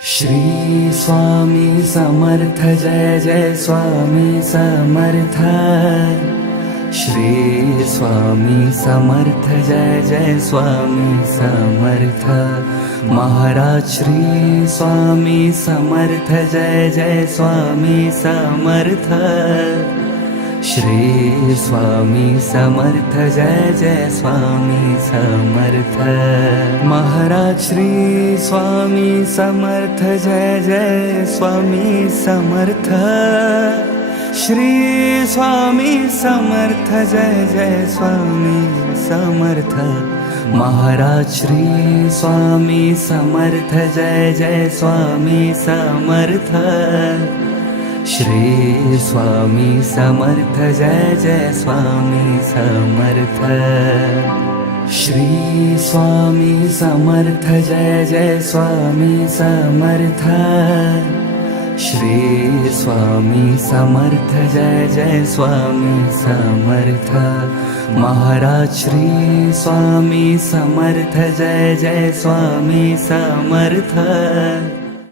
Shri Swami Samarth Jai Jai Swami Samarth. Shri Swami Samarth Jai Jai Swami Samarth. Maharaj Shri Swami Samarth Jai Jai Swami Samarth. Shri Swami Samarth Jai Jai Swami Samarth. Maharaj Shri Swami Samarth Jai Jai Swami Samarth. Shri Swami Samarth Jai Jai Swami Samarth. Maharaj Shri Swami Samarth Jai Jai Swami Samarth. Shri Swami Samarth Jai Jai Swami Samarth. Shri Swami Samarth Jai Jai Swami Samarth. Shri Swami Samarth Jai Jai Swami Samarth. Maharaj Shri Swami Samarth Jai Jai Swami Samarth.